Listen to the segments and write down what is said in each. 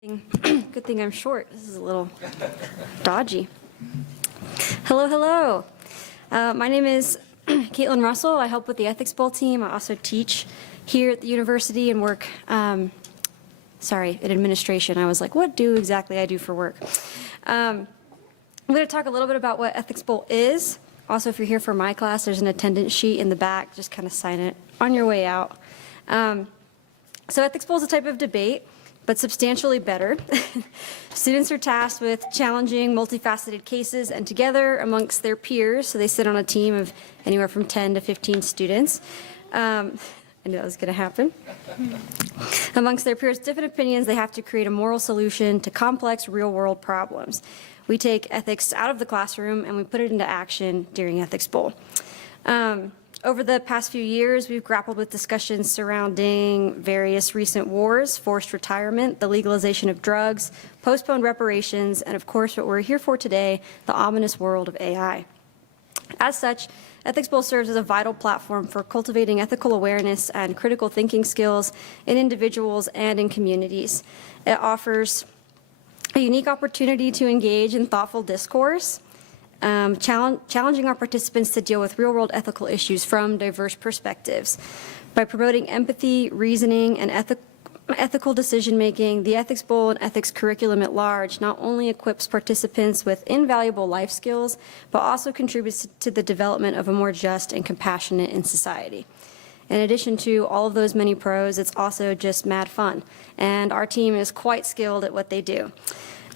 Good thing I'm short. This is a little dodgy. Hello, hello. My name is Caitlin Russell. I help with the Ethics Bowl team. I also teach here at the university and work, in administration. I was like, what do exactly I do for work? I'm going to talk a little bit about what Ethics Bowl is. Also, if you're here for my class, there's an attendance sheet in the back. Just kind of sign it on your way out. So Ethics Bowl is a type of debate, but substantially better. Students are tasked with challenging multifaceted cases and together amongst their peers, so they sit on a team of anywhere from 10 to 15 students. I knew that was going to happen. Amongst their peers' different opinions, they have to create a moral solution to complex real-world problems. We take ethics out of the classroom and we put it into action during Ethics Bowl. Over the past few years, we've grappled with discussions surrounding various recent wars, forced retirement, the legalization of drugs, postponed reparations, and of course what we're here for today, the ominous world of AI. As such, Ethics Bowl serves as a vital platform for cultivating ethical awareness and critical thinking skills in individuals and in communities. It offers a unique opportunity to engage in thoughtful discourse, challenging our participants to deal with real-world ethical issues from diverse perspectives. By promoting empathy, reasoning, and ethical decision-making, the Ethics Bowl and ethics curriculum at large not only equips participants with invaluable life skills, but also contributes to the development of a more just and compassionate in society. In addition to all of those many pros, it's also just mad fun, and our team is quite skilled at what they do.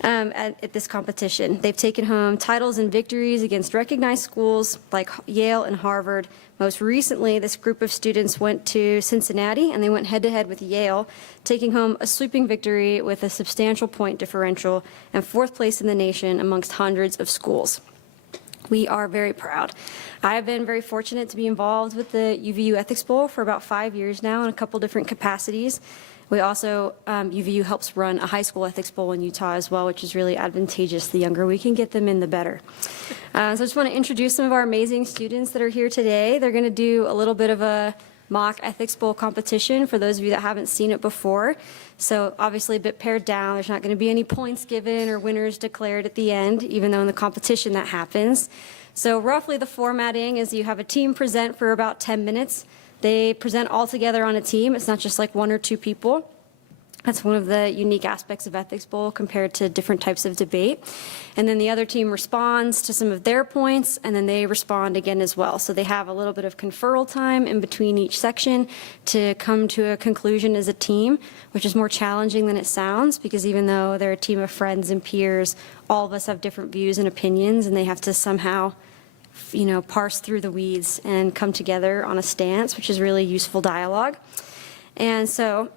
At this competition, they've taken home titles and victories against recognized schools like Yale and Harvard. Most recently, this group of students went to Cincinnati and they went head-to-head with Yale, taking home a sweeping victory with a substantial point differential and 4th place in the nation amongst hundreds of schools. We are very proud. I have been very fortunate to be involved with the UVU Ethics Bowl for about 5 years now in a couple different capacities. We also, UVU helps run a high school ethics bowl in Utah as well, which is really advantageous. The younger we can get them in, the better. So I just want to introduce some of our amazing students that are here today. They're going to do a little bit of a mock ethics bowl competition for those of you that haven't seen it before. So obviously a bit pared down. There's not going to be any points given or winners declared at the end, even though in the competition that happens. So roughly the formatting is you have a team present for about 10 minutes. They present all together on a team. It's not just like 1 or 2 people. That's one of the unique aspects of Ethics Bowl compared to different types of debate. And then the other team responds to some of their points, and then they respond again as well. So they have a little bit of conferral time in between each section to come to a conclusion as a team, which is more challenging than it sounds, because even though they're a team of friends and peers, all of us have different views and opinions, and they have to somehow parse through the weeds and come together on a stance, which is really useful dialogue. And so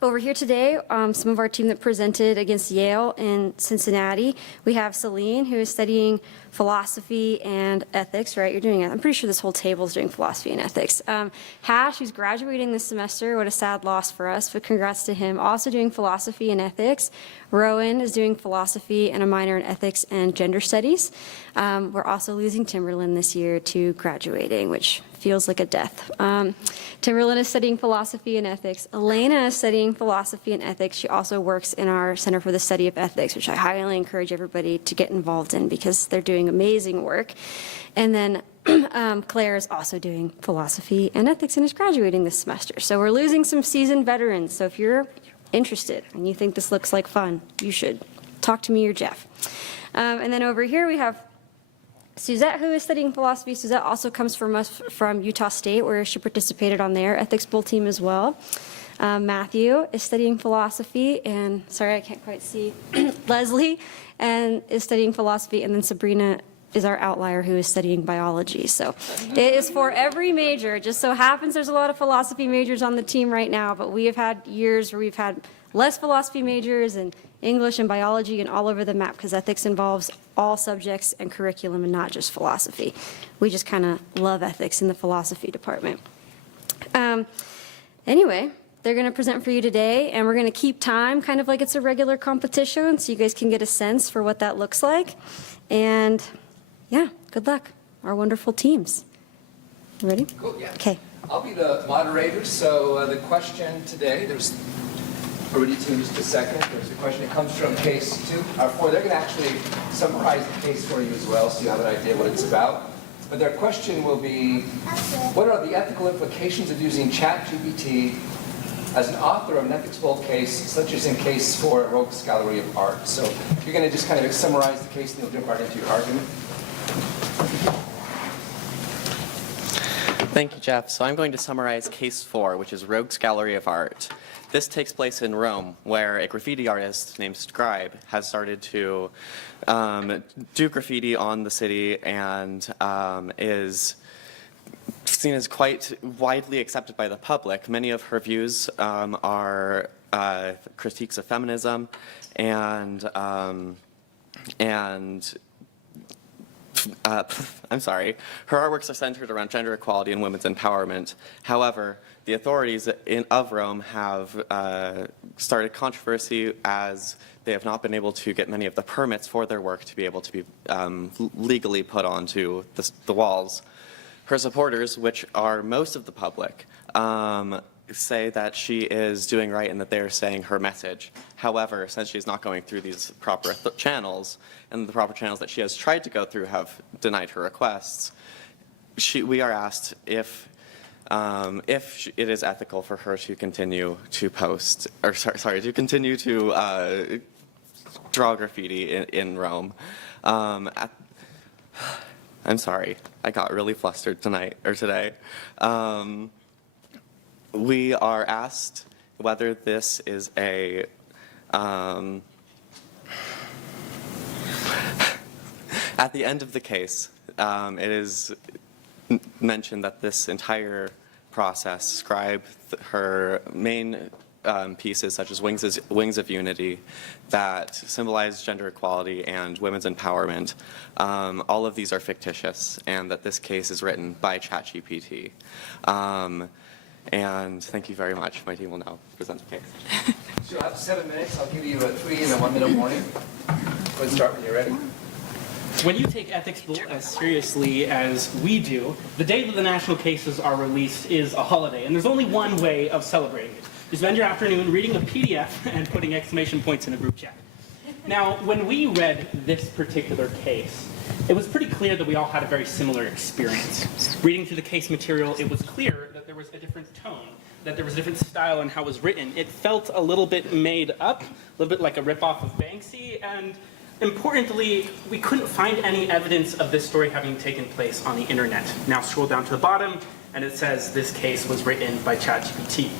over here today, some of our team that presented against Yale and Cincinnati, we have Celine, who is studying philosophy and ethics, right? You're doing it. I'm pretty sure this whole table is doing philosophy and ethics. Hash, who's graduating this semester, what a sad loss for us, but congrats to him, also doing philosophy and ethics. Rowan is doing philosophy and a minor in ethics and gender studies. We're also losing Timberland this year to graduating, which feels like a death. Timberland is studying philosophy and ethics. Elena is studying philosophy and ethics. She also works in our Center for the Study of Ethics, which I highly encourage everybody to get involved in because they're doing amazing work. And then Claire is also doing philosophy and ethics and is graduating this semester. So we're losing some seasoned veterans. So if you're interested and you think this looks like fun, you should talk to me or Jeff. And then over here we have Suzette, who is studying philosophy. Suzette also comes from Utah State, where she participated on their Ethics Bowl team as well. Matthew is studying philosophy, and sorry, I can't quite see, Leslie, and is studying philosophy, and then Sabrina is our outlier who is studying biology. So it is for every major. It just so happens there's a lot of philosophy majors on the team right now, but we have had years where we've had less philosophy majors and English and biology and all over the map because ethics involves all subjects and curriculum and not just philosophy. We just kind of love ethics in the philosophy department. Anyway, they're going to present for you today, and we're going to keep time kind of like it's a regular competition so you guys can get a sense for what that looks like. And yeah, good luck, our wonderful teams. You ready? Cool, yeah. Okay. I'll be the moderator, so the question today, there's ready to in just a second. There's a question that comes from case 4. They're going to actually summarize the case for you as well, so you have an idea what it's about. But their question will be, what are the ethical implications of using ChatGPT as an author of an ethics bold case, such as in case 4, Rogue's Gallery of Art? So you're going to just kind of summarize the case and you'll jump right into your argument. Thank you, Jeff. So I'm going to summarize case 4, which is Rogue's Gallery of Art. This takes place in Rome, where a graffiti artist named Scribe has started to do graffiti on the city and is seen as quite widely accepted by the public. Many of her views are critiques of feminism and I'm sorry, her artworks are centered around gender equality and women's empowerment. However, the authorities of Rome have started controversy as they have not been able to get many of the permits for their work to be able to be legally put onto the walls. Her supporters, which are most of the public, say that she is doing right and that they are saying her message. However, since she's not going through these proper channels, and the proper channels that she has tried to go through have denied her requests, we are asked if it is ethical for her to continue to post, or to continue to draw graffiti in Rome. I'm sorry, I got really flustered today. We are asked whether this is a at the end of the case, it is mentioned that this entire process, Scribe, her main pieces such as Wings of Unity that symbolize gender equality and women's empowerment, all of these are fictitious, and that this case is written by ChatGPT. And thank you very much. My team will now present the case. So you'll have 7 minutes. I'll give you a 3 and a 1 minute warning. Go ahead and start when you're ready. When you take ethics as seriously as we do, the day that the national cases are released is a holiday, and there's only one way of celebrating it. You spend your afternoon reading a PDF and putting exclamation points in a group chat. Now, when we read this particular case, it was pretty clear that we all had a very similar experience. Reading through the case material, it was clear that there was a different tone, that there was a different style in how it was written. It felt a little bit made up, a little bit like a ripoff of Banksy, and importantly, we couldn't find any evidence of this story having taken place on the internet. Now scroll down to the bottom, and it says this case was written by ChatGPT.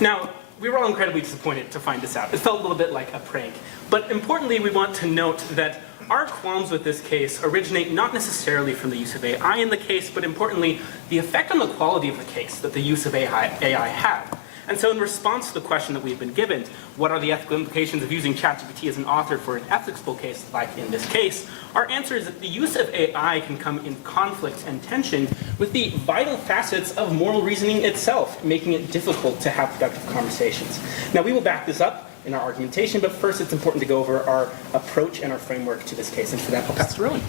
Now, we were all incredibly disappointed to find this out. It felt a little bit like a prank. But importantly, we want to note that our qualms with this case originate not necessarily from the use of AI in the case, but importantly, the effect on the quality of the case that the use of AI had. And so in response to the question that we've been given, what are the ethical implications of using ChatGPT as an author for an ethics-full case like in this case, our answer is that the use of AI can come in conflict and tension with the vital facets of moral reasoning itself, making it difficult to have productive conversations. Now, we will back this up in our argumentation, but first it's important to go over our approach and our framework to this case, and for that I'll pass to Rowan.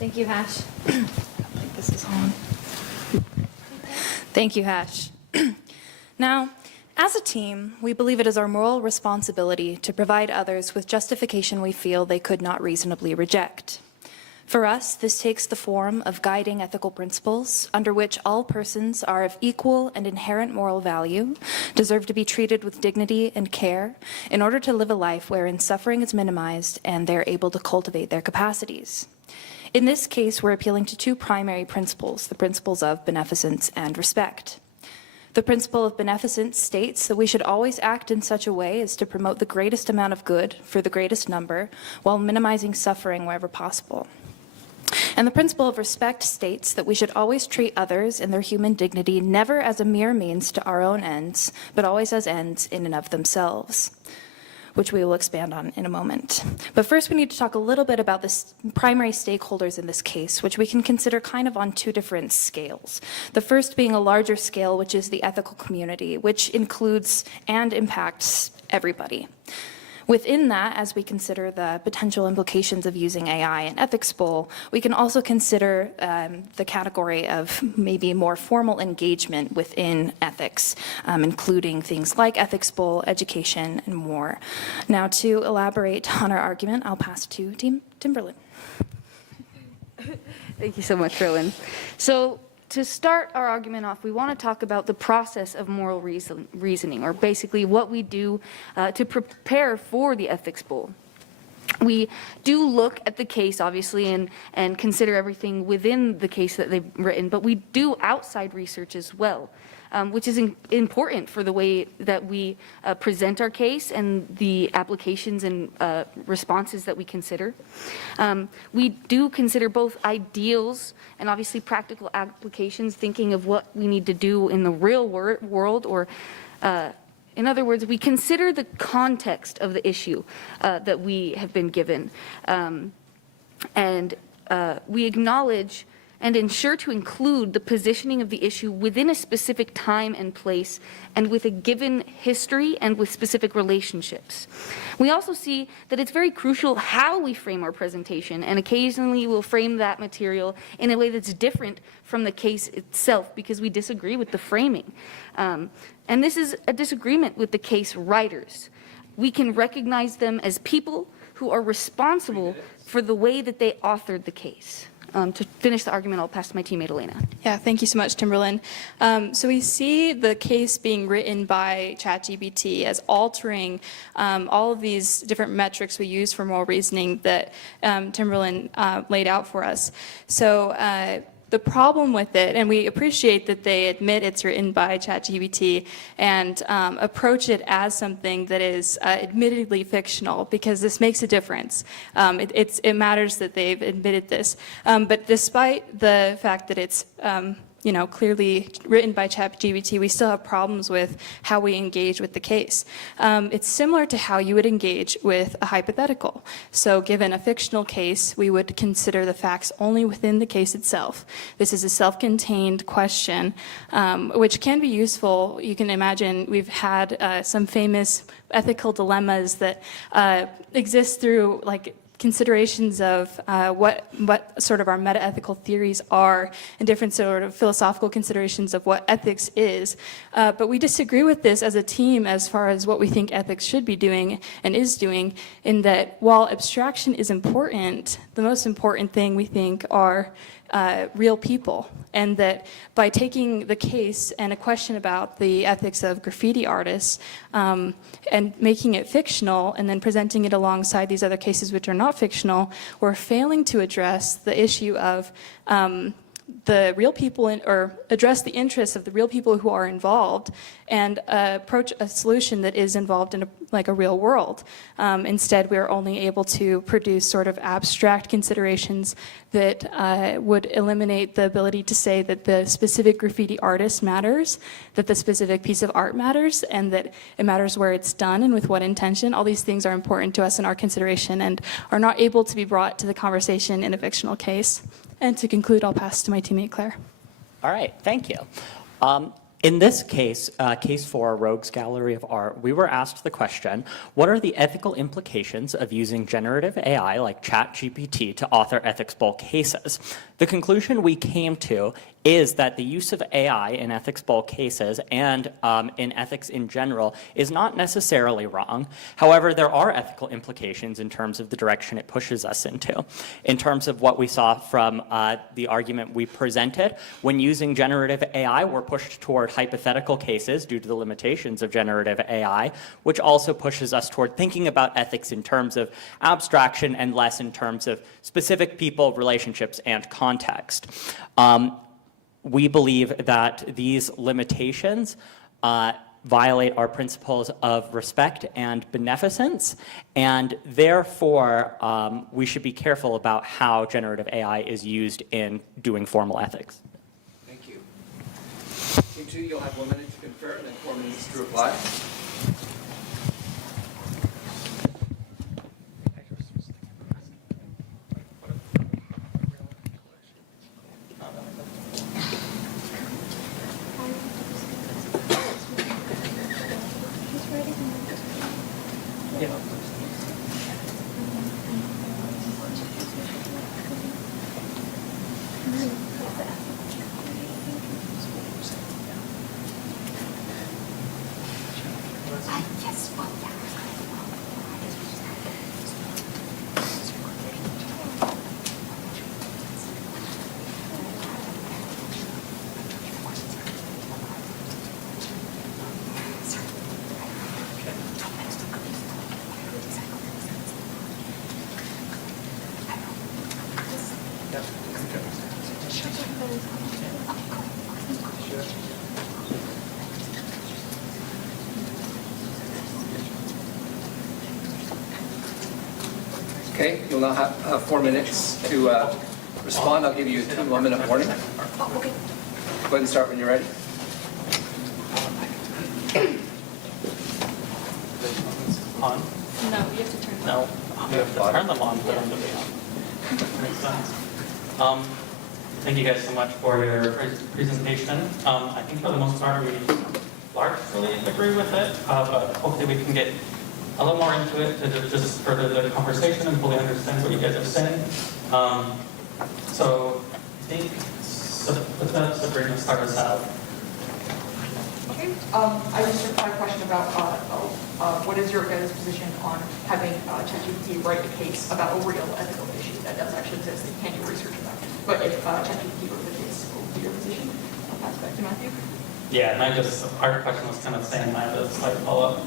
Thank you, Hash. I think this is on. Thank you, Hash. Now, as a team, we believe it is our moral responsibility to provide others with justification we feel they could not reasonably reject. For us, this takes the form of guiding ethical principles under which all persons are of equal and inherent moral value, deserve to be treated with dignity and care, in order to live a life wherein suffering is minimized and they're able to cultivate their capacities. In this case, we're appealing to two primary principles, the principles of beneficence and respect. The principle of beneficence states that we should always act in such a way as to promote the greatest amount of good for the greatest number, while minimizing suffering wherever possible. And the principle of respect states that we should always treat others in their human dignity never as a mere means to our own ends, but always as ends in and of themselves, which we will expand on in a moment. But first we need to talk a little bit about the primary stakeholders in this case, which we can consider kind of on two different scales. The first being a larger scale, which is the ethical community, which includes and impacts everybody. Within that, as we consider the potential implications of using AI in Ethics Bowl, we can also consider the category of maybe more formal engagement within ethics, including things like Ethics Bowl, education, and more. Now, to elaborate on our argument, I'll pass to Team Timberland. Thank you so much, Rowan. So to start our argument off, we want to talk about the process of moral reasoning, or basically what we do to prepare for the Ethics Bowl. We do look at the case, obviously, and consider everything within the case that they've written, but we do outside research as well, which is important for the way that we present our case and the applications and responses that we consider. We do consider both ideals and obviously practical applications, thinking of what we need to do in the real world, or in other words, we consider the context of the issue that we have been given. And we acknowledge and ensure to include the positioning of the issue within a specific time and place, and with a given history and with specific relationships. We also see that it's very crucial how we frame our presentation, and occasionally we'll frame that material in a way that's different from the case itself because we disagree with the framing. And this is a disagreement with the case writers. We can recognize them as people who are responsible for the way that they authored the case. To finish the argument, I'll pass to my teammate Elena. Yeah, thank you so much, Timberland. So we see the case being written by ChatGPT as altering all of these different metrics we use for moral reasoning that Timberland laid out for us. So the problem with it, and we appreciate that they admit it's written by ChatGPT and approach it as something that is admittedly fictional, because this makes a difference. It matters that they've admitted this. But despite the fact that it's clearly written by ChatGPT, we still have problems with how we engage with the case. It's similar to how you would engage with a hypothetical. So given a fictional case, we would consider the facts only within the case itself. This is a self-contained question, which can be useful. You can imagine we've had some famous ethical dilemmas that exist through considerations of what sort of our meta-ethical theories are, and different sort of philosophical considerations of what ethics is. But we disagree with this as a team as far as what we think ethics should be doing and is doing, in that while abstraction is important, the most important thing we think are real people, and that by taking the case and a question about the ethics of graffiti artists and making it fictional and then presenting it alongside these other cases which are not fictional, we're failing to address the issue of the real people, or address the interests of the real people who are involved, and approach a solution that is involved in a real world. Instead, we're only able to produce sort of abstract considerations that would eliminate the ability to say that the specific graffiti artist matters, that the specific piece of art matters, and that it matters where it's done and with what intention. All these things are important to us in our consideration and are not able to be brought to the conversation in a fictional case. And to conclude, I'll pass to my teammate Claire. All right, thank you. In this case, case 4, Rogues Gallery of Art, we were asked the question, what are the ethical implications of using generative AI like ChatGPT to author Ethics Bowl cases? The conclusion we came to is that the use of AI in Ethics Bowl cases and in ethics in general is not necessarily wrong. However, there are ethical implications in terms of the direction it pushes us into. In terms of what we saw from the argument we presented, when using generative AI, we're pushed toward hypothetical cases due to the limitations of generative AI, which also pushes us toward thinking about ethics in terms of abstraction and less in terms of specific people, relationships, and context. We believe that these limitations violate our principles of respect and beneficence, and therefore we should be careful about how generative AI is used in doing formal ethics. Thank you. Team 2, you'll have 1 minute to confer and then 4 minutes to reply. Okay, you'll now have 4 minutes to respond. I'll give you a 2-1-minute warning. Go ahead and start when you're ready. On? No, you have to turn it No, we have to turn them on for them to be on. Makes sense. Thank you guys so much for your presentation. I think for the most part, we largely agree with it, but hopefully we can get a little more into it to just further the conversation and fully understand what you guys are saying. So I think, let's let Sabrina start us out. Okay, I just have a question about what is your guys' position on having ChatGPT write a case about a real ethical issue that does actually exist, that you can't do research about. But if ChatGPT wrote the case, what would be your position? I'll pass back to Matthew. Yeah, and our question was kind of saying I have a slight follow-up.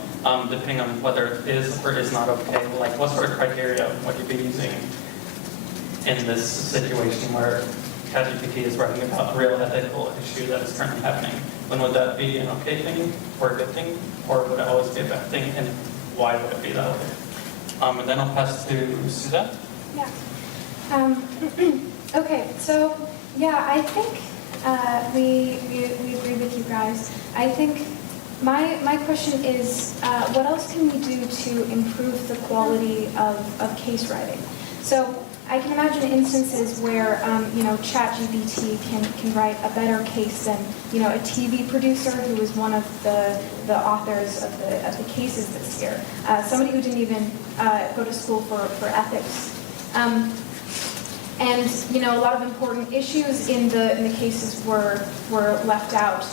Depending on whether it is or is not okay, like what sort of criteria would you be using in this situation where ChatGPT is writing about a real ethical issue that is currently happening? When would that be an okay thing or a good thing, or would it always be a bad thing, and why would it be that way? And then I'll pass to Suzette. Yeah. Okay, so yeah, I think we agree with you guys. I think my question is, what else can we do to improve the quality of case writing? So I can imagine instances where ChatGPT can write a better case than a TV producer who was one of the authors of the cases this year, somebody who didn't even go to school for ethics. And a lot of important issues in the cases were left out.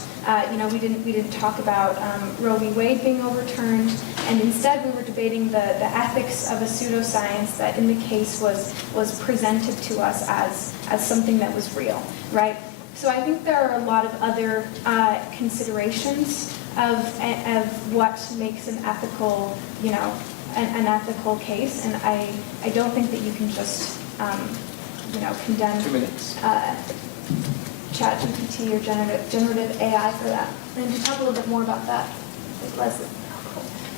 We didn't talk about Roe v. Wade being overturned, and instead we were debating the ethics of a pseudoscience that in the case was presented to us as something that was real, right? So I think there are a lot of other considerations of what makes an ethical, an ethical case, and I don't think that you can just condemn 2 minutes. ChatGPT or generative AI for that. And to talk a little bit more about that with Leslie.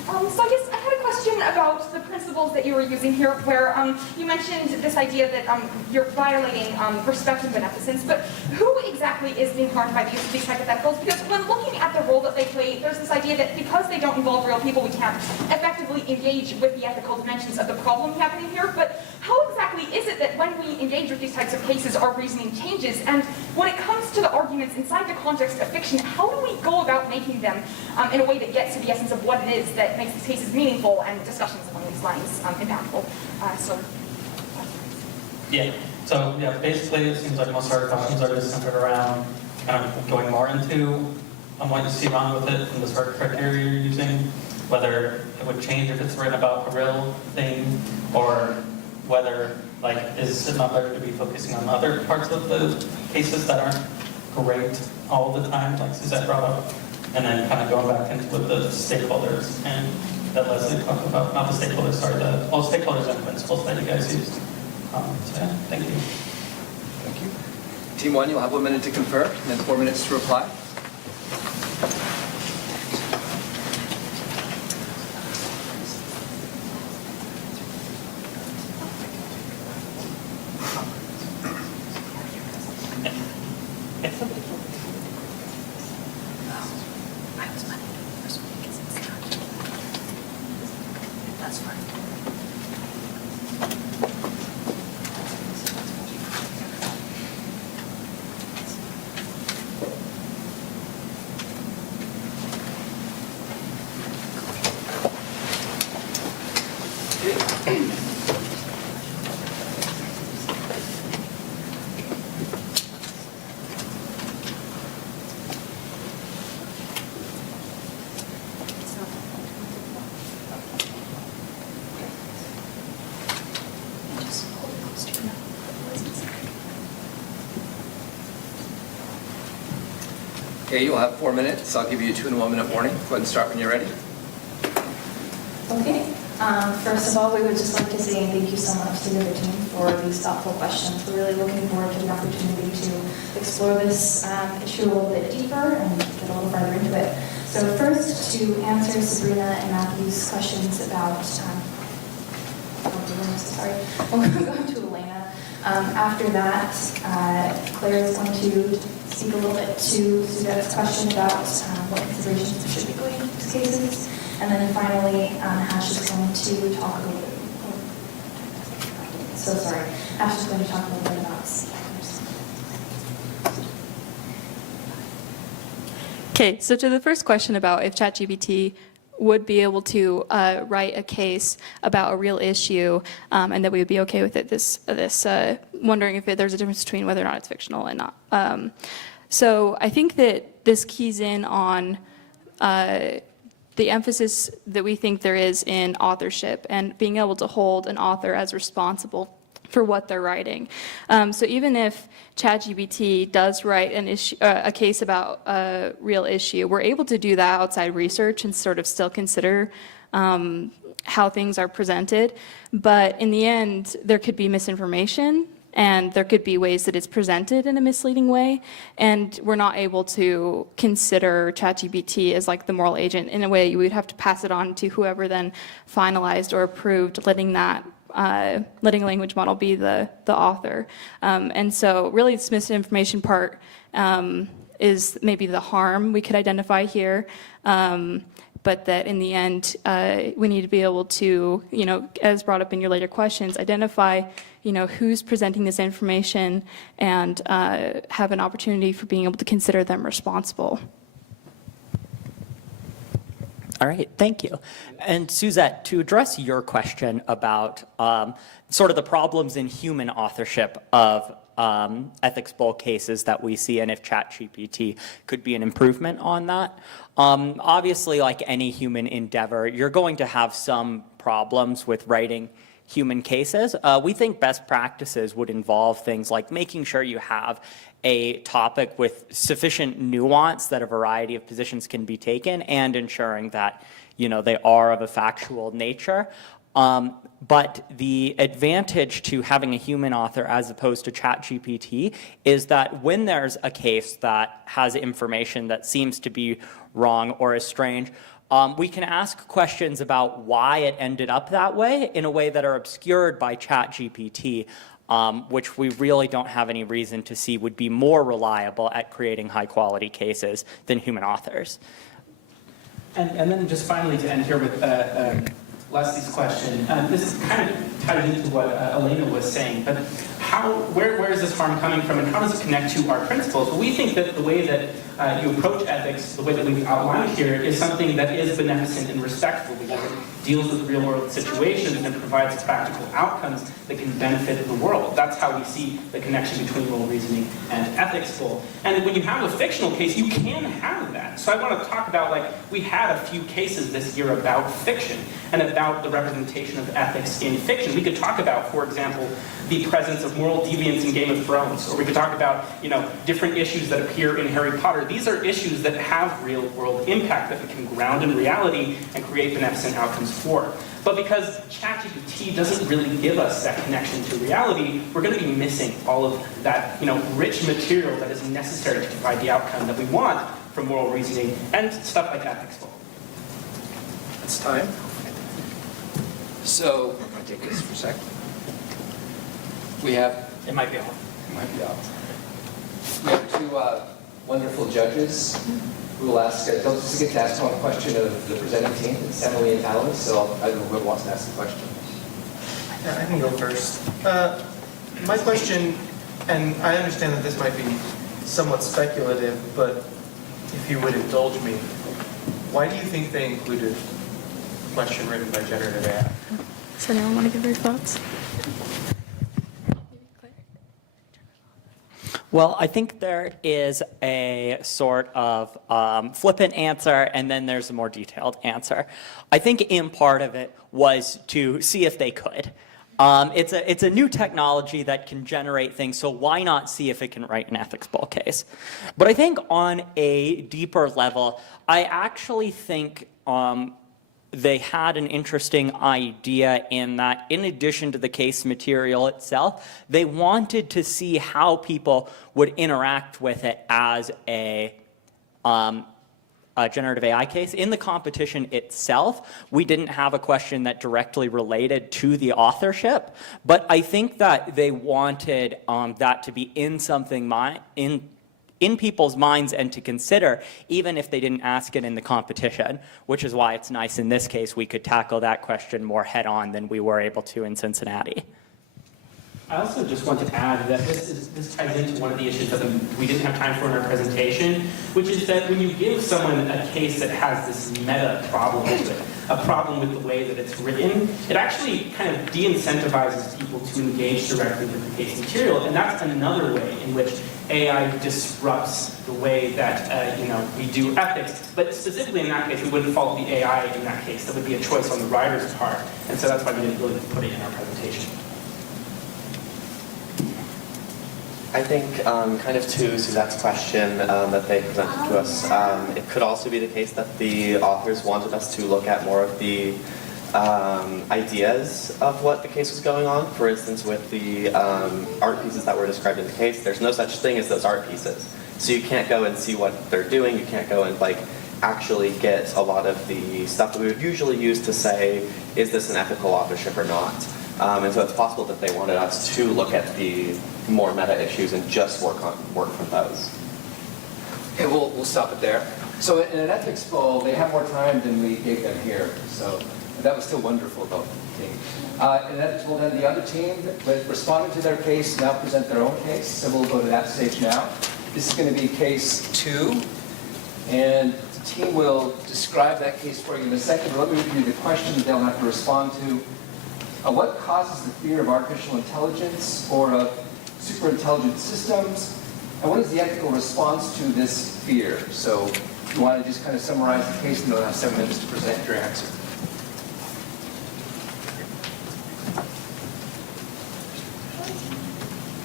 So I guess I had a question about the principles that you were using here, where you mentioned this idea that you're violating respect and beneficence, but who exactly is being harmed by the use of these hypotheticals? Because when looking at the role that they play, there's this idea that because they don't involve real people, we can't effectively engage with the ethical dimensions of the problem happening here. But how exactly is it that when we engage with these types of cases, our reasoning changes? And when it comes to the arguments inside the context of fiction, how do we go about making them in a way that gets to the essence of what it is that makes these cases meaningful and discussions along these lines impactful? Basically it seems like most of our questions are just centered around kind of going more into what you see wrong with it and the sort of criteria you're using, whether it would change if it's written about a real thing, or whether, is it not better to be focusing on other parts of the cases that aren't great all the time, like Suzette brought up, and then kind of going back into with the stakeholders and that Leslie talked about, not the stakeholders, sorry, all stakeholders and principles that you guys used. Thank you. Thank you. Team 1, you'll have 1 minute to confer, and then 4 minutes to reply. Okay, you'll have 4 minutes. I'll give you a 2 and 1 minute warning. Go ahead and start when you're ready. Okay. First of all, we would just like to say thank you so much to the other team for these thoughtful questions. We're really looking forward to the opportunity to explore this issue a little bit deeper and get a little further into it. So first, to answer Sabrina and Matthew's questions about the room, so sorry. We'll go to Elena. After that, Claire is going to speak a little bit to Suzette's question about what considerations should be going into these cases. And then finally, Ash is going to talk a little bit. So sorry. Ash is going to talk a little bit about CIARs. Okay, so to the first question about if ChatGPT would be able to write a case about a real issue, and that we would be okay with it, wondering if there's a difference between whether or not it's fictional and not. So I think that this keys in on the emphasis that we think there is in authorship and being able to hold an author as responsible for what they're writing. So even if ChatGPT does write a case about a real issue, we're able to do that outside research and sort of still consider how things are presented. But in the end, there could be misinformation, and there could be ways that it's presented in a misleading way, and we're not able to consider ChatGPT as like the moral agent. In a way, we would have to pass it on to whoever then finalized or approved letting a language model be the author. And so really this misinformation part is maybe the harm we could identify here, but that in the end, we need to be able to, as brought up in your later questions, identify, who's presenting this information and have an opportunity for being able to consider them responsible. All right, thank you. And Suzette, to address your question about sort of the problems in human authorship of ethics bowl cases that we see, and if ChatGPT could be an improvement on that. Obviously, like any human endeavor, you're going to have some problems with writing human cases. We think best practices would involve things like making sure you have a topic with sufficient nuance that a variety of positions can be taken, and ensuring that they are of a factual nature. But the advantage to having a human author as opposed to ChatGPT is that when there's a case that has information that seems to be wrong or is strange, we can ask questions about why it ended up that way in a way that are obscured by ChatGPT, which we really don't have any reason to see would be more reliable at creating high-quality cases than human authors. And then just finally to end here with Leslie's question, this kind of ties into what Elena was saying, but where is this harm coming from, and how does it connect to our principles? Well, we think that the way that you approach ethics, the way that we've outlined here, is something that is beneficent and respectful, because it deals with real-world situations and provides practical outcomes that can benefit the world. That's how we see the connection between moral reasoning and ethics bowl. And when you have a fictional case, you can have that. So I want to talk about, we had a few cases this year about fiction and about the representation of ethics in fiction. We could talk about, for example, the presence of moral deviance in Game of Thrones, or we could talk about, different issues that appear in Harry Potter. These are issues that have real-world impact that we can ground in reality and create beneficent outcomes for. But because ChatGPT doesn't really give us that connection to reality, we're going to be missing all of that, rich material that is necessary to provide the outcome that we want from moral reasoning and stuff like ethics bowl. It's time. So, I'm going to take this for a sec. We have... It might be off. It might be off. We have two wonderful judges who will ask... They'll just get to ask one question of the presenting team. It's Emily and Alice, so I don't know who wants to ask the question. Yeah, I can go first. My question, and I understand that this might be somewhat speculative, but if you would indulge me, why do you think they included a question written by generative AI? Does anyone want to give their thoughts? Well, I think there is a sort of flippant answer, and then there's a more detailed answer. I think in part of it was to see if they could. It's a new technology that can generate things, so why not see if it can write an ethics bowl case? But I think on a deeper level, I actually think they had an interesting idea in that, in addition to the case material itself, they wanted to see how people would interact with it as generative AI case. In the competition itself, we didn't have a question that directly related to the authorship, but I think that they wanted that to be in something in people's minds and to consider, even if they didn't ask it in the competition, which is why it's nice in this case we could tackle that question more head-on than we were able to in Cincinnati. I also just want to add that this ties into one of the issues that we didn't have time for in our presentation, which is that when you give someone a case that has this meta problem with it, a problem with the way that it's written, it actually kind of de-incentivizes people to engage directly with the case material, and that's another way in which AI disrupts the way that we do ethics. But specifically in that case, we wouldn't fault the AI in that case. That would be a choice on the writer's part, and so that's why we didn't really put it in our presentation. I think kind of to Suzette's question that they presented to us, it could also be the case that the authors wanted us to look at more of the ideas of what the case was going on. For instance, with the art pieces that were described in the case, there's no such thing as those art pieces. So you can't go and see what they're doing. You can't go and actually get a lot of the stuff that we would usually use to say, is this an ethical authorship or not? And so it's possible that they wanted us to look at the more meta issues and just work from those. Okay, we'll stop it there. So in an ethics bowl, they have more time than we gave them here. So that was still wonderful about the team. In an ethics bowl, then the other team that responded to their case now present their own case. So we'll go to that stage now. This is going to be case 2. And the team will describe that case for you in a second. But let me review the questions they'll have to respond to. What causes the fear of artificial intelligence or of superintelligent systems? And what is the ethical response to this fear? So if you want to just kind of summarize the case, and you'll have 7 minutes to present your answer.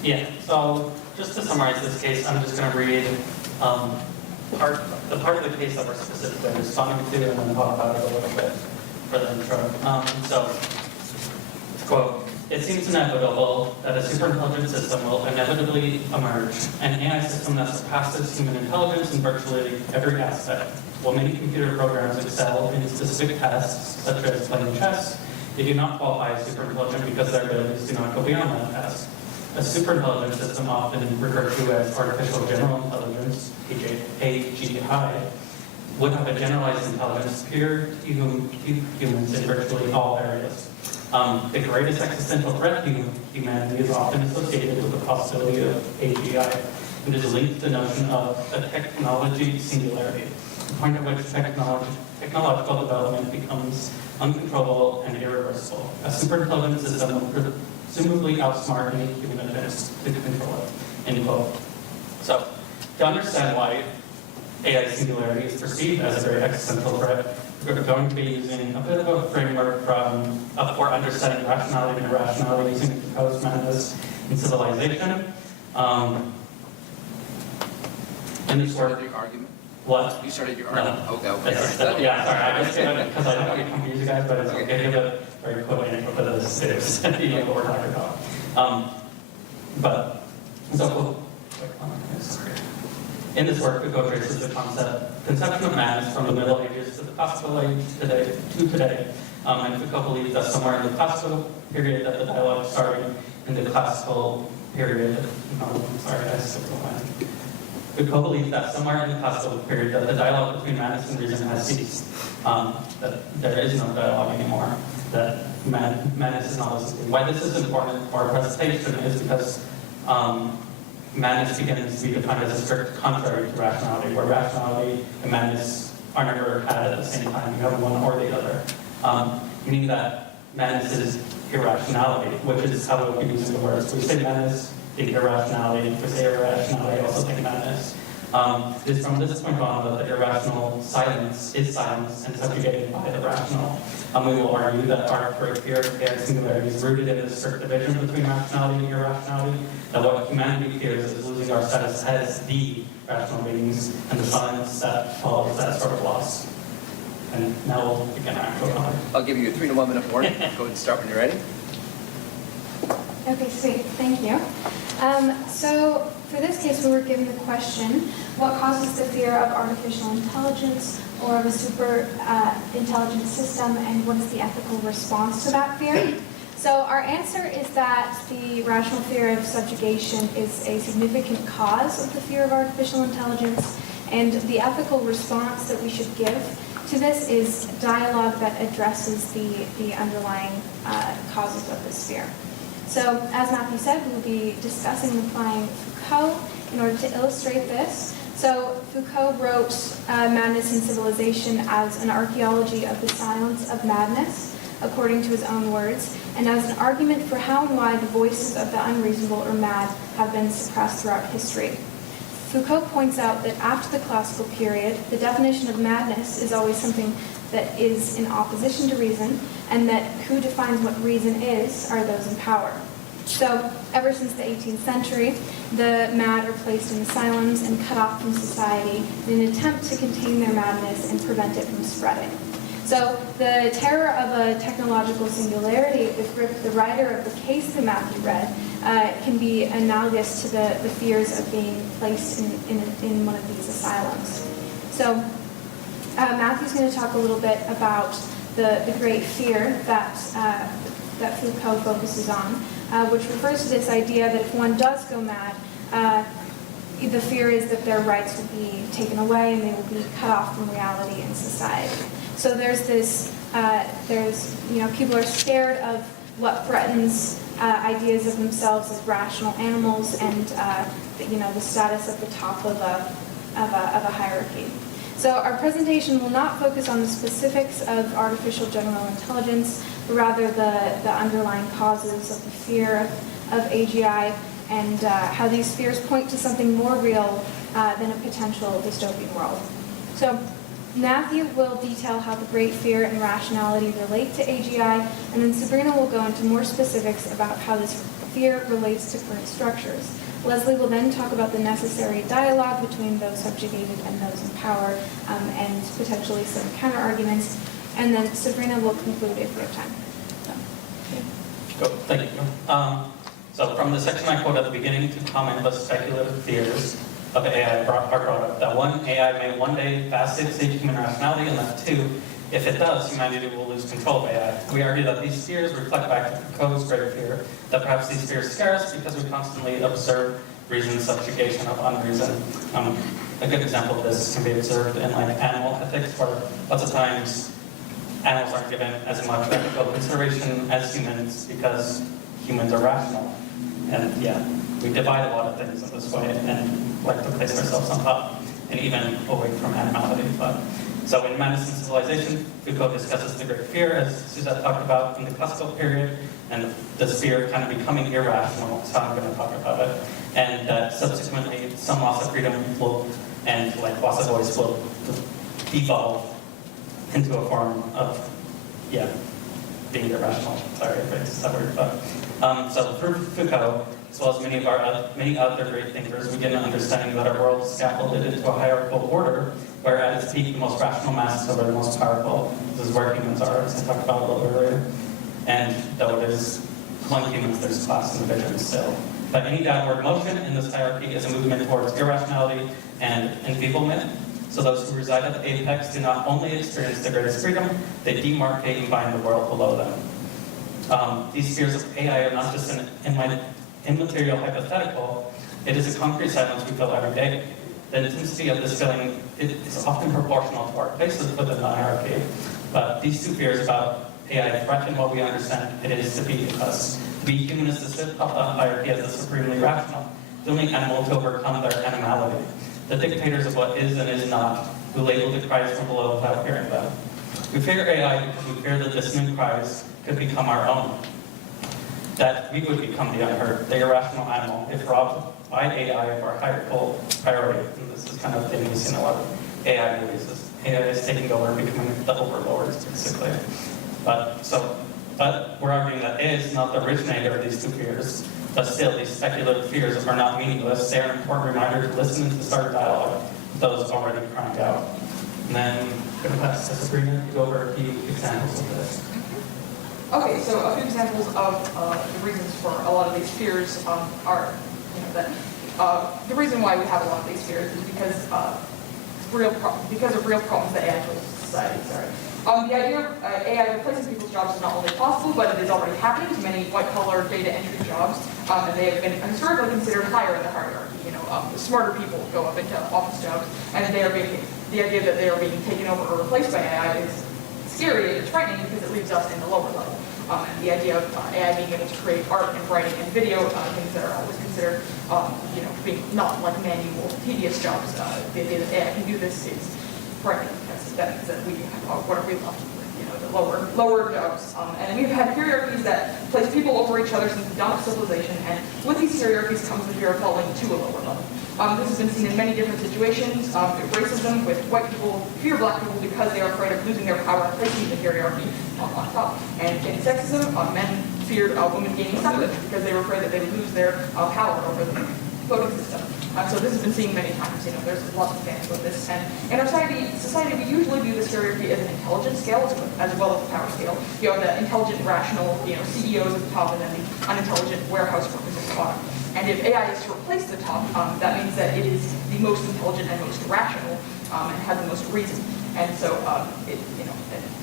Yeah, so just to summarize this case, I'm just going to read the part of the case that we're specifically responding to and then talk about it a little bit for the intro. So, quote, "It seems inevitable that a superintelligent system will inevitably emerge, an AI system that surpasses human intelligence in virtually every aspect. While many computer programs excel in specific tests, such as playing chess, they do not qualify as superintelligent because their abilities do not go beyond that test. A superintelligent system, often referred to as artificial general intelligence, AGI, would have a generalized intelligence superior to humans in virtually all areas. The greatest existential threat to humanity is often associated with the possibility of AGI, and is linked to the notion of a technology singularity, the point at which technological development becomes uncontrollable and irreversible. A superintelligent system will presumably outsmart any human attempts to control it." End quote. So, to understand why AI singularity is perceived as a very existential threat, we're going to be using a bit of a framework for understanding rationality and irrationality using the proposed methods in civilization. And this work. Your argument? What? You started your argument? No. Okay. Yeah, sorry, I just because I don't want to confuse you guys, but it's okay to give it very quickly for the students what we're talking about. In this work, Foucault traces the conception of madness from the Middle Ages to the classical age today. And Foucault believes that somewhere in the classical period that the dialogue starting in the classical period. Foucault believes that somewhere in the classical period that the dialogue between madness and reason has ceased. That there is no dialogue anymore. That madness is not listening. Why this is important for our presentation is because madness begins to be defined as a strict contrary to rationality, where rationality and madness are never had at the same time. You have one or the other. Meaning that madness is irrationality, which is how we'll be using the words. We say madness, think irrationality. We say irrationality, also think madness. It is from this point on that the irrational silence is silence and subjugated by the rational. We will argue that our great fear of AI singularity is rooted in the strict division between rationality and irrationality, that what humanity fears is losing our status as the rational beings, and the silence that follows that sort of loss. And now we'll begin our actual comment. I'll give you a 3 to 1 minute warning. Go ahead and start when you're ready. Okay, sweet. Thank you. So for this case, we were given the question, what causes the fear of artificial intelligence or of a super intelligent system, and what is the ethical response to that fear? So our answer is that the rational fear of subjugation is a significant cause of the fear of artificial intelligence, and the ethical response that we should give to this is dialogue that addresses the underlying causes of this fear. So as Matthew said, we'll be discussing and applying Foucault in order to illustrate this. So Foucault wrote Madness and Civilization as an archaeology of the silence of madness, according to his own words, and as an argument for how and why the voices of the unreasonable or mad have been suppressed throughout history. Foucault points out that after the classical period, the definition of madness is always something that is in opposition to reason, and that who defines what reason is are those in power. So, ever since the 18th century, the mad are placed in asylums and cut off from society in an attempt to contain their madness and prevent it from spreading. So the terror of a technological singularity that gripped the writer of the case that Matthew read can be analogous to the fears of being placed in one of these asylums. So Matthew's going to talk a little bit about the great fear that Foucault focuses on, which refers to this idea that if one does go mad, the fear is that their rights will be taken away and they will be cut off from reality and society. So there's this, people are scared of what threatens ideas of themselves as rational animals and, the status at the top of a hierarchy. So our presentation will not focus on the specifics of artificial general intelligence, but rather the underlying causes of the fear of AGI and how these fears point to something more real than a potential dystopian world. So Matthew will detail how the great fear and rationality relate to AGI, and then Sabrina will go into more specifics about how this fear relates to current structures. Leslie will then talk about the necessary dialogue between those subjugated and those in power, and potentially some counter-arguments, and then Sabrina will conclude if we have time. Thank you. So from the section I quoted at the beginning, to comment the speculative fears of AI are brought up. That one, AI may one day vastly exceed human rationality, and that two, if it does, humanity will lose control of AI. We argue that these fears reflect back to Foucault's great fear, that perhaps these fears scare us because we constantly observe reason's subjugation of unreason. A good example of this can be observed in animal ethics, where lots of times animals aren't given as much ethical consideration as humans because humans are rational. And we divide a lot of things in this way and like to place ourselves on top and even away from animality. So in Madness and Civilization, Foucault discusses the great fear, as Suzette talked about, in the classical period, and this fear kind of becoming irrational is how I'm going to talk about it. And that subsequently, some loss of freedom will, and loss of voice will devolve into a form of, being irrational. Sorry if it's that word, but so through Foucault, as well as many other great thinkers, we get an understanding that our world is scaffolded into a hierarchical order, where at its peak, the most rational masses are the most powerful. This is where humans are, as I talked about a little earlier. And though it is among humans, there's class and division still. But any downward motion in this hierarchy is a movement towards irrationality and enfeeblement. So those who reside at the apex do not only experience the greatest freedom, they demarcate and bind the world below them. These fears of AI are not just an immaterial hypothetical, it is a concrete silence we feel every day. The intensity of this feeling is often proportional to our places within the hierarchy, but these two fears about AI threaten what we understand it is to be us. To be human is to sit up the hierarchy as the supremely rational, the only animal to overcome their animality. The dictators of what is and is not, who label the cries from below without hearing them. We fear AI because we fear that dissonant cries could become our own. That we would become the unheard, the irrational animal, if robbed by AI of our hierarchical priority. And this is kind of the thing we see in a lot of AI movies. AI is taking over and becoming the overlords, basically. But we're arguing that AI is not the originator of these two fears, but still, these speculative fears are not meaningless. They are an important reminder to listen and to start dialogue with those already crying out. And then I'm going to pass to Sabrina to go over a few examples of this. Okay, so a few examples of the reasons for a lot of these fears are, that the reason why we have a lot of these fears is because of real problems that AI poses to society. The idea of AI replacing people's jobs is not only possible, but it is already happening to many white-collar data entry jobs, and they have been historically considered higher in the hierarchy. Smarter people go up into office jobs, and the idea that they are being taken over or replaced by AI is scary, it's frightening because it leaves us in the lower level. And the idea of AI being able to create art and writing and video, things that are always considered, being not like manual, tedious jobs. The idea that AI can do this is frightening because that means that what are we left with? The lower jobs. And we've had hierarchies that place people over each other since the dawn of civilization, and with these hierarchies comes the fear of falling to a lower level. This has been seen in many different situations. Racism with white people fear black people because they are afraid of losing their power and placing the hierarchy on top. And in sexism, men feared women gaining suffrage because they were afraid that they would lose their power over the voting system. So this has been seen many times. There's lots of examples of this. And in our society, we usually view this hierarchy as an intelligence scale as well as a power scale. You have the intelligent, rational, CEOs at the top, and then the unintelligent warehouse workers at the bottom. And if AI is to replace the top, that means that it is the most intelligent and most rational and has the most reason. And so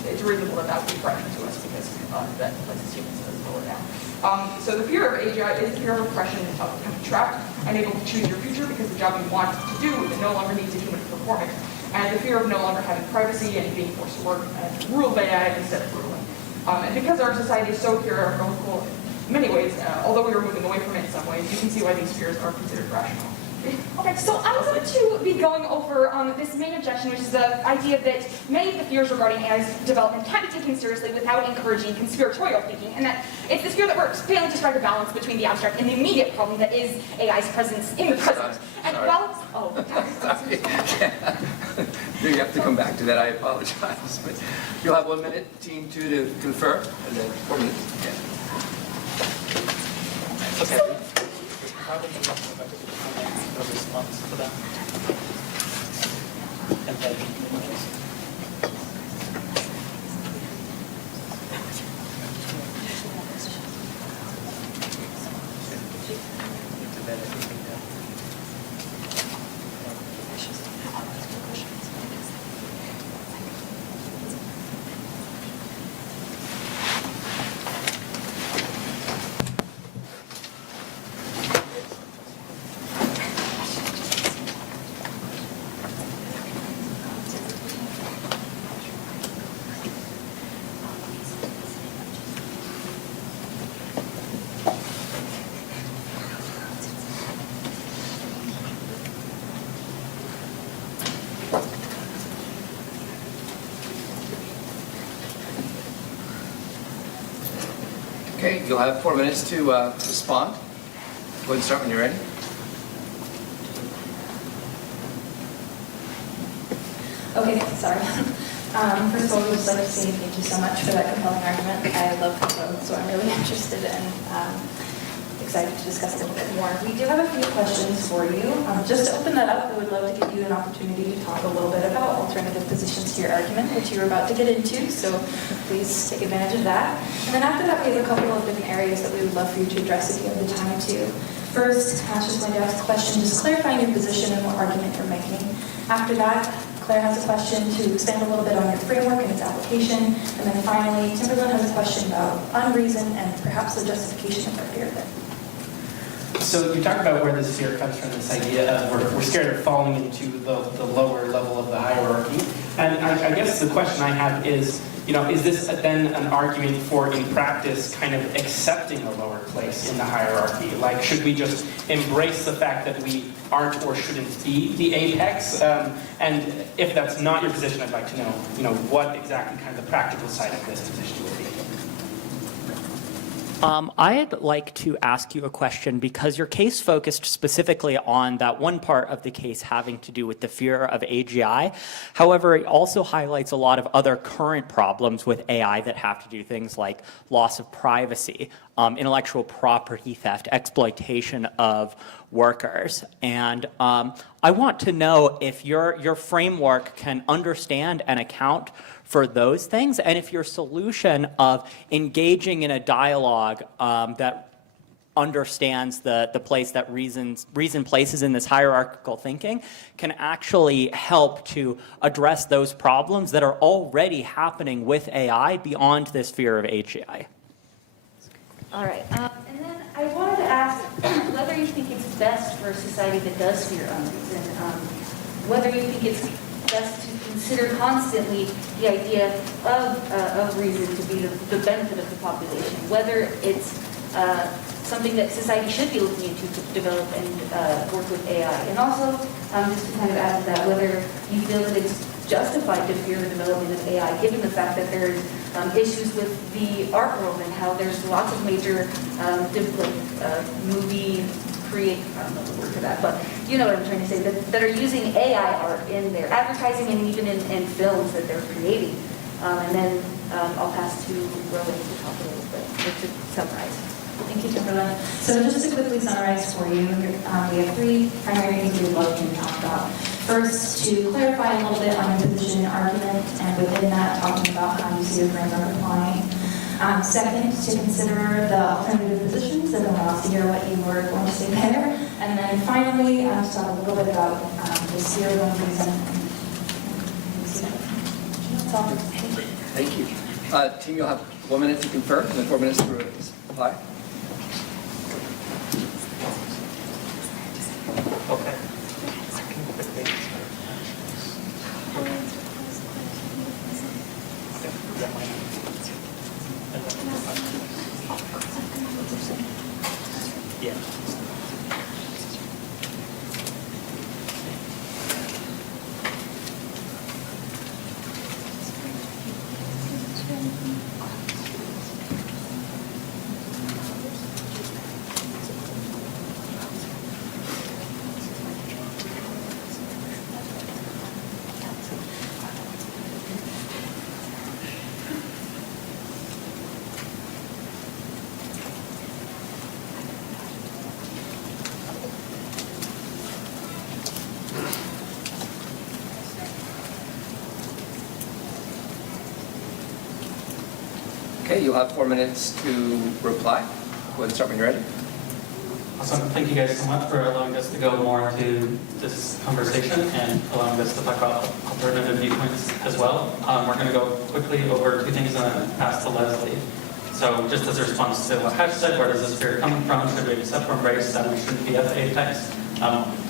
it's reasonable that that would be frightening to us because that places humans lower down. So the fear of AGI is the fear of oppression, of becoming trapped, unable to choose your future because the job you want to do no longer needs a human to perform it, and the fear of no longer having privacy and being forced to work ruled by AI instead of ruling. And because our society is so hierarchical in many ways, although we are moving away from it in some ways, you can see why these fears are considered rational. Okay, so I'm going to be going over this main objection, which is the idea that many of the fears regarding AI's development can't be taken seriously without encouraging conspiratorial thinking, and that it's this fear that we're failing to strike a balance between the abstract and the immediate problem that is AI's presence in the present. And while it's... You have to come back to that, I apologize. But you'll have 1 minute, team 2 to confer, and then 4 minutes. Okay. The response to that. Okay, you'll have 4 minutes to respond. Go ahead and start when you're ready. Okay, sorry. First of all, we would just like to say thank you so much for that compelling argument. I love code, so I'm really interested and excited to discuss a little bit more. We do have a few questions for you. Just to open that up, we would love to give you an opportunity to talk a little bit about alternative positions to your argument, which you were about to get into, so please take advantage of that. And then after that, we have a couple of different areas that we would love for you to address if you have the time to. First, Ash is going to ask a question just clarifying your position and what argument you're making. After that, Claire has a question to expand a little bit on your framework and its application. And then finally, Timberland has a question about unreason and perhaps the justification of our fear of it. So you talk about where this fear comes from, this idea of we're scared of falling into the lower level of the hierarchy. And I guess the question I have is, is this then an argument for, in practice, kind of accepting a lower place in the hierarchy? Like, should we just embrace the fact that we aren't or shouldn't be the apex? And if that's not your position, I'd like to know, what exactly kind of the practical side of this position would be. I'd like to ask you a question because your case focused specifically on that one part of the case having to do with the fear of AGI. However, it also highlights a lot of other current problems with AI that have to do things like loss of privacy, intellectual property theft, exploitation of workers. And I want to know if your framework can understand and account for those things, and if your solution of engaging in a dialogue that understands the place that reason places in this hierarchical thinking, can actually help to address those problems that are already happening with AI beyond this fear of HAI. All right. And then I wanted to ask whether you think it's best for a society that does fear unreason, whether you think it's best to consider constantly the idea of reason to be the benefit of the population, whether it's something that society should be looking into to develop and work with AI. And also, just to kind of add to that, whether you feel that it's justified to fear the development of AI, given the fact that there's issues with the art world and how there's lots of major movie I don't know the word for that, but you know what I'm trying to say, that are using AI art in their advertising and even in films that they're creating. And then I'll pass to Rowan to talk a little bit, to summarize. Thank you, Timberland. So just to quickly summarize for you, we have three primary things we would love to talk about. First, to clarify a little bit on your position and argument, and within that, talking about how you see your framework applying. Second, to consider the alternative positions, and then we'll also hear what you were going to say there. And then finally, to talk a little bit about the sphere of reason. That's all. Thank you. Team, you'll have 1 minute to confer, and then 4 minutes to reply. Okay. Yeah. Okay, you'll have 4 minutes to reply. Go ahead and start when you're ready. Awesome. Thank you guys so much for allowing us to go more into this conversation and allowing us to talk about alternative viewpoints as well. We're going to go quickly over two things and then pass to Leslie. So just as a response to what Hatch said, where does this fear come from? Should we accept or embrace that we shouldn't be at the apex?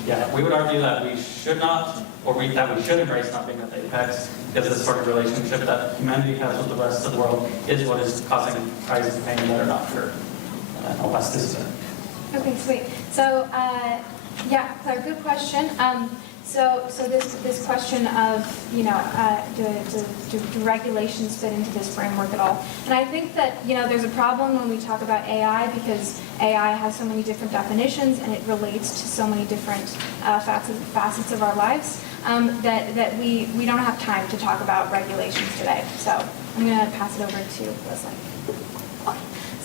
Yeah, we would argue that we should not, or that we should embrace not being at the apex, because this sort of relationship that humanity has with the rest of the world is what is causing crises of pain that are not cured. I'll pass this to Okay, sweet. So, yeah, Claire, good question. So this question of, do regulations fit into this framework at all? And I think that, there's a problem when we talk about AI because AI has so many different definitions and it relates to so many different facets of our lives that we don't have time to talk about regulations today. So I'm going to pass it over to Leslie.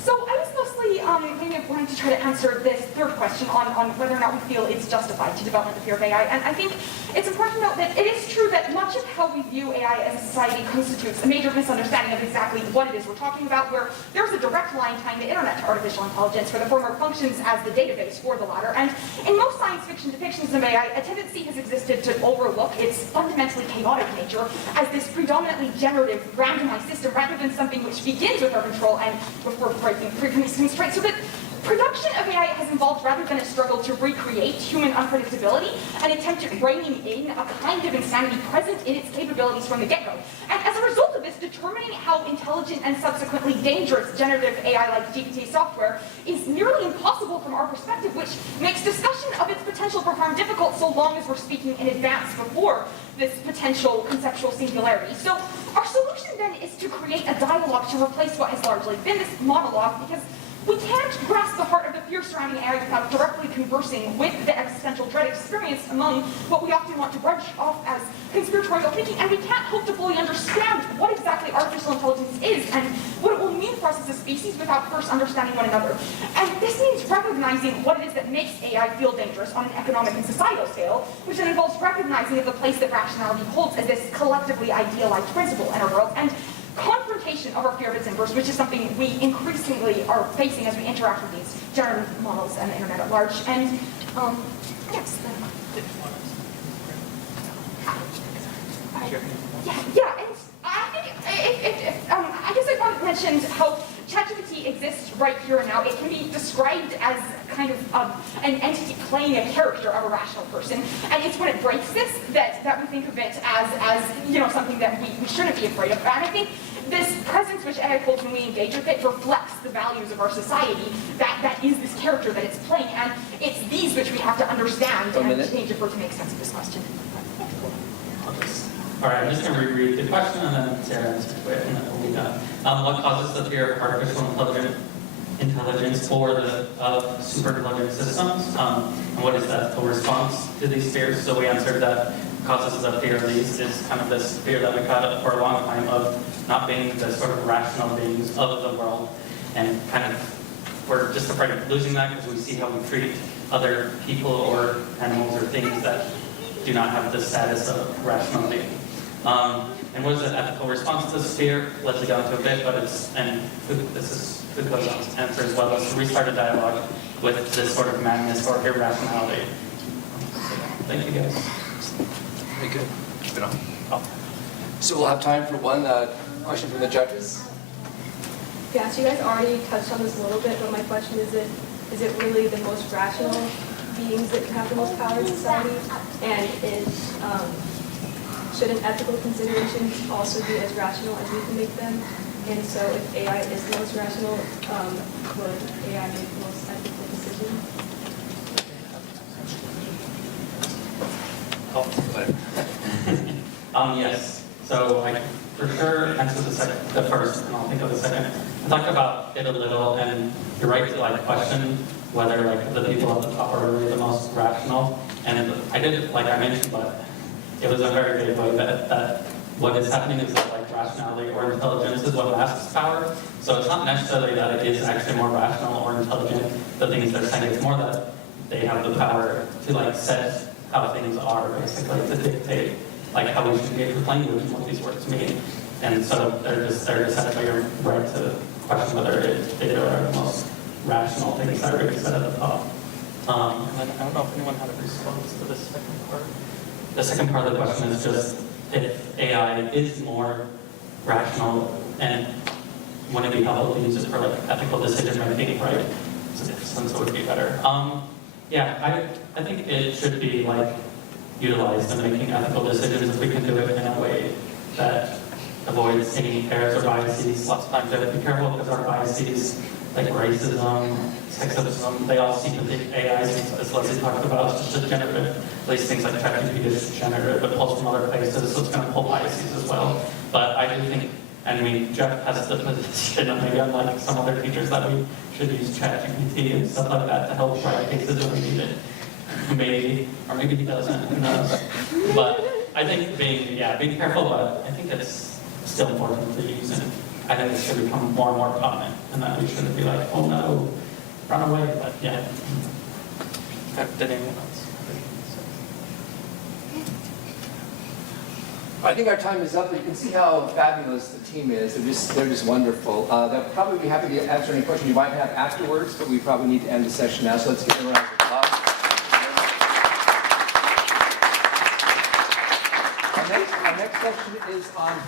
So I was mostly maybe wanting to try to answer this third question on whether or not we feel it's justified to develop the fear of AI. And I think it's important to note that it is true that much of how we view AI as a society constitutes a major misunderstanding of exactly what it is we're talking about, where there's a direct line tying the internet to artificial intelligence, where the former functions as the database for the latter. And in most science fiction depictions of AI, a tendency has existed to overlook its fundamentally chaotic nature as this predominantly generative, randomized system, rather than something which begins with our control and before breaking previous constraints. So that production of AI has involved, rather than a struggle to recreate human unpredictability, an attempt at reining in a kind of insanity present in its capabilities from the get-go. And as a result of this, determining how intelligent and subsequently dangerous generative AI like GPT software is nearly impossible from our perspective, which makes discussion of its potential for harm difficult so long as we're speaking in advance before this potential conceptual singularity. So our solution then is to create a dialogue to replace what has largely been this monologue, because we can't grasp the heart of the fear surrounding AI without directly conversing with the existential dread experienced among what we often want to brush off as conspiratorial thinking, and we can't hope to fully understand what exactly artificial intelligence is and what it will mean for us as a species without first understanding one another. And this means recognizing what it is that makes AI feel dangerous on an economic and societal scale, which then involves recognizing the place that rationality holds as this collectively idealized principle in our world. And confrontation of our fear of its inverse, which is something we increasingly are facing as we interact with these generative models and the internet at large. And yes. Yeah, and I think I guess I want to mention how ChatGPT exists right here and now. It can be described as kind of an entity playing a character of a rational person, and it's when it breaks this that we think of it as you know, something that we shouldn't be afraid of. And I think this presence which AI holds when we engage with it reflects the values of our society. That is this character that it's playing, and it's these which we have to understand and change if we're to make sense of this question. All right, I'm just going to reread the question and then Sarah answers it, and then we'll be done. What causes the fear of artificial intelligence or the super-intelligent systems? And what is the response to these fears? So we answered that causes the fear of these is kind of this fear that we've had for a long time of not being the sort of rational beings of the world, and kind of we're just afraid of losing that because we see how we treat other people or animals or things that do not have the status of rational being. And what is the ethical response to this fear? Let's go into a bit, but this is Foucault's answer as well, is to restart a dialogue with this sort of madness or irrationality. Thank you guys. Very good. Keep it on. So we'll have time for one question from the judges. Yeah, so you guys already touched on this a little bit, but my question is it really the most rational beings that have the most power in society? And should an ethical consideration also be as rational as we can make them? And so if AI is the most rational, would AI make the most ethical decisions? Yes. So I for sure answer the first, and I'll think of the second. I talked about it a little, and you're right to question whether the people at the top are really the most rational. And I did, like I mentioned, but it was a very big way that what is happening is that rationality or intelligence is what masks power. So it's not necessarily that it is actually more rational or intelligent, the things they're saying. It's more that they have the power to set how things are, basically, to dictate how we should engage with language and what these words mean. And so they're just actually right to question whether they are the most rational things that are really said at the top. And then I don't know if anyone had a response to the second part. The second part of the question is just if AI is more rational and when it be helpful to use it for ethical decision making, right? So since it would be better. Yeah, I think it should be utilized in making ethical decisions if we can do it in a way that avoids any errors or biases. Lots of times we have to be careful because our biases, like racism, sexism, they all seem to think AI, as Leslie talked about, is just generative. At least things like ChatGPT is generative, but pulls from other places, so it's going to pull biases as well. But I do think, Jeff has the position, and maybe unlike some other teachers, that we should use ChatGPT and stuff like that to help write cases if we need it. Maybe, or maybe he doesn't, who knows. But I think being careful, but I think it's still important to use, and I think it should become more and more common, and that we shouldn't be like, oh no, run away, but yeah. Did anyone else? I think our time is up, but you can see how fabulous the team is. They're just wonderful. They'll probably be happy to answer any questions you might have afterwards, but we probably need to end the session now, so let's give them a round of applause. Our next session is on